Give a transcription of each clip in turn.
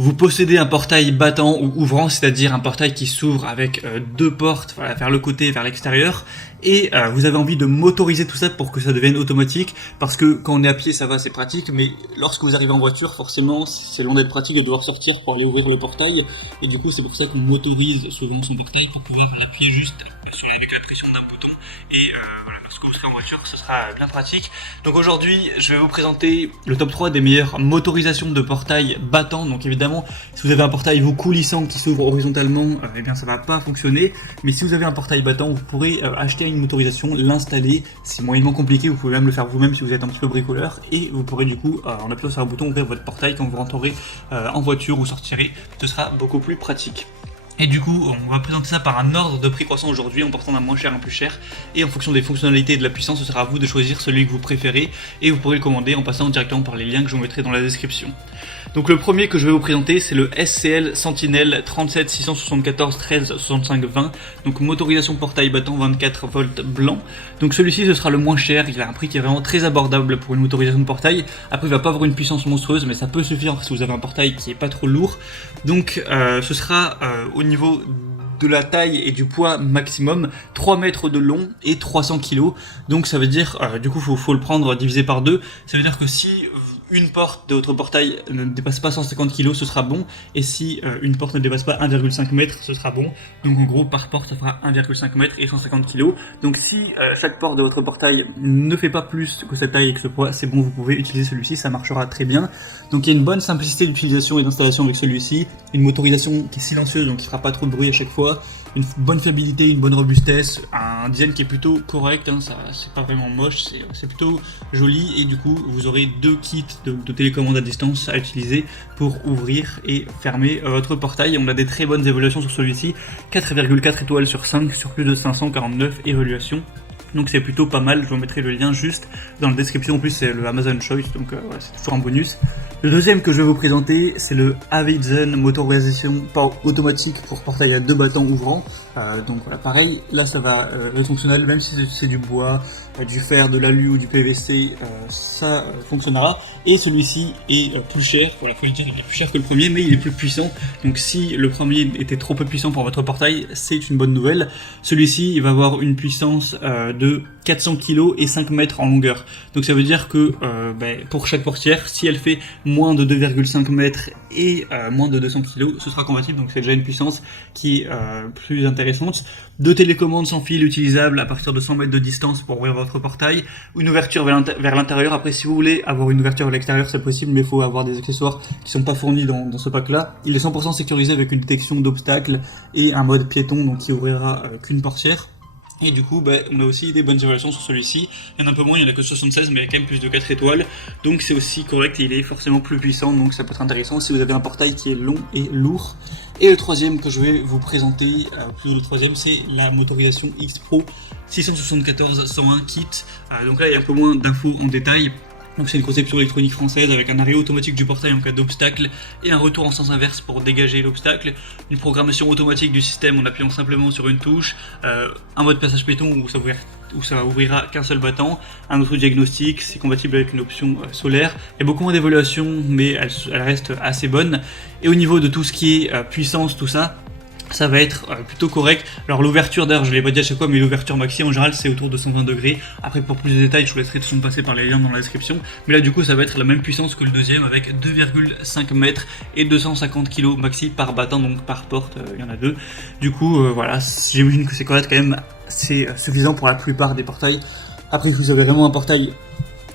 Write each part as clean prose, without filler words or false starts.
vous possédez un portail battant ou ouvrant, c'est-à-dire un portail qui s'ouvre avec deux portes vers le côté et vers l'extérieur, et vous avez envie de motoriser tout ça pour que ça devienne automatique, parce que quand on est à pied ça va, c'est pratique, mais lorsque vous arrivez en voiture, forcément c'est loin d'être pratique de devoir sortir pour aller ouvrir le portail, et du coup c'est pour ça qu'on motorise souvent son portail pour pouvoir l'appuyer juste avec la pression d'un bouton, et voilà, lorsque vous serez en voiture ce sera bien pratique. Donc aujourd'hui je vais vous présenter le top 3 des meilleures motorisations de portail battant. Donc évidemment si vous avez un portail vous coulissant qui s'ouvre horizontalement, eh bien ça va pas fonctionner, mais si vous avez un portail battant vous pourrez acheter une motorisation, l'installer, c'est moyennement compliqué, vous pouvez même le faire vous-même si vous êtes un petit peu bricoleur, et vous pourrez du coup en appuyant sur un bouton ouvrir votre portail quand vous rentrerez en voiture ou sortirez, ce sera beaucoup plus pratique. Et du coup, on va présenter ça par un ordre de prix croissant aujourd'hui, en partant d'un moins cher à un plus cher. Et en fonction des fonctionnalités et de la puissance, ce sera à vous de choisir celui que vous préférez. Et vous pourrez le commander en passant directement par les liens que je vous mettrai dans la description. Donc le premier que je vais vous présenter, c'est le SCL Sentinel 37 674 13 65 20. Donc motorisation portail battant 24 volts blanc. Donc celui-ci, ce sera le moins cher. Il a un prix qui est vraiment très abordable pour une motorisation de portail. Après, il va pas avoir une puissance monstrueuse, mais ça peut suffire si vous avez un portail qui est pas trop lourd. Donc ce sera au niveau de la taille et du poids maximum, 3 mètres de long et 300 kg. Donc ça veut dire, du coup faut le prendre divisé par 2. Ça veut dire que si une porte de votre portail ne dépasse pas 150 kg, ce sera bon. Et si une porte ne dépasse pas 1,5 m, ce sera bon. Donc en gros, par porte, ça fera 1,5 m et 150 kg. Donc si chaque porte de votre portail ne fait pas plus que cette taille et que ce poids, c'est bon, vous pouvez utiliser celui-ci, ça marchera très bien. Donc il y a une bonne simplicité d'utilisation et d'installation avec celui-ci. Une motorisation qui est silencieuse, donc qui fera pas trop de bruit à chaque fois. Une bonne fiabilité, une bonne robustesse, un design qui est plutôt correct, hein, ça c'est pas vraiment moche, c'est plutôt joli, et du coup vous aurez deux kits de télécommande à distance à utiliser pour ouvrir et fermer votre portail. On a des très bonnes évaluations sur celui-ci, 4,4 étoiles sur 5 sur plus de 549 évaluations. Donc c'est plutôt pas mal, je vous mettrai le lien juste dans la description. En plus c'est le Amazon Choice, donc voilà, c'est toujours un bonus. Le deuxième que je vais vous présenter, c'est le Avizen motorisation automatique pour portail à deux battants ouvrants. Donc voilà, pareil, là ça va être fonctionnel, même si c'est du bois, du fer, de l'alu ou du PVC, ça fonctionnera. Et celui-ci est plus cher, voilà, faut le dire, il est plus cher que le premier, mais il est plus puissant. Donc si le premier était trop peu puissant pour votre portail, c'est une bonne nouvelle. Celui-ci, il va avoir une puissance de 400 kg et 5 mètres en longueur. Donc ça veut dire que pour chaque portière, si elle fait moins de 2,5 mètres et moins de 200 kg, ce sera compatible. Donc c'est déjà une puissance qui est plus intéressante. Deux télécommandes sans fil utilisables à partir de 100 mètres de distance pour ouvrir votre portail. Une ouverture vers l'intérieur. Après, si vous voulez avoir une ouverture vers l'extérieur, c'est possible, mais il faut avoir des accessoires qui sont pas fournis dans ce pack-là. Il est 100% sécurisé avec une détection d'obstacles et un mode piéton, donc qui ouvrira qu'une portière. Et du coup, on a aussi des bonnes évaluations sur celui-ci. Il y en a un peu moins, il n'y en a que 76, mais il y a quand même plus de 4 étoiles. Donc c'est aussi correct et il est forcément plus puissant, donc ça peut être intéressant si vous avez un portail qui est long et lourd. Et le troisième que je vais vous présenter, le troisième, c'est la motorisation X Pro 674 101 kit. Donc là, il y a un peu moins d'infos en détail. Donc c'est une conception électronique française avec un arrêt automatique du portail en cas d'obstacle et un retour en sens inverse pour dégager l'obstacle, une programmation automatique du système en appuyant simplement sur une touche, un mode passage piéton où ça ouvrira qu'un seul battant, un autre diagnostic, c'est compatible avec une option solaire. Il y a beaucoup moins d'évaluation, mais elle reste assez bonne. Et au niveau de tout ce qui est puissance, tout ça, ça va être plutôt correct. Alors l'ouverture, d'ailleurs je l'ai pas dit à chaque fois, mais l'ouverture maxi en général c'est autour de 120 degrés. Après pour plus de détails je vous laisserai de toute façon passer par les liens dans la description. Mais là du coup ça va être la même puissance que le deuxième avec 2,5 mètres et 250 kg maxi par battant, donc par porte, il y en a deux. Du coup voilà, j'imagine que c'est correct quand même, c'est suffisant pour la plupart des portails. Après si vous avez vraiment un portail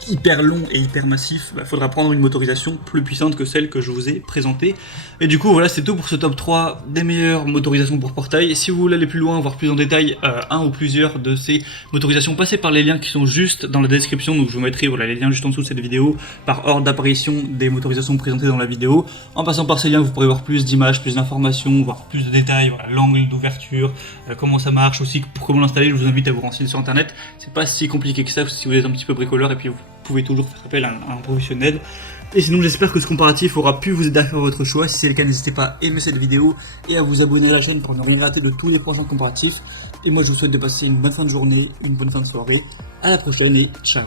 hyper long et hyper massif, faudra prendre une motorisation plus puissante que celle que je vous ai présentée. Et du coup voilà, c'est tout pour ce top 3 des meilleures motorisations pour portail. Et si vous voulez aller plus loin, voir plus en détail un ou plusieurs de ces motorisations, passez par les liens qui sont juste dans la description. Donc je vous mettrai les liens juste en dessous de cette vidéo par ordre d'apparition des motorisations présentées dans la vidéo. En passant par ces liens, vous pourrez voir plus d'images, plus d'informations, voir plus de détails, l'angle d'ouverture, comment ça marche, aussi pour comment l'installer. Je vous invite à vous renseigner sur internet, c'est pas si compliqué que ça si vous êtes un petit peu bricoleur, et puis vous pouvez toujours faire appel à un professionnel. Et sinon j'espère que ce comparatif aura pu vous aider à faire votre choix. Si c'est le cas, n'hésitez pas à aimer cette vidéo et à vous abonner à la chaîne pour ne rien rater de tous les prochains comparatifs. Et moi je vous souhaite de passer une bonne fin de journée, une bonne fin de soirée. À la prochaine et ciao.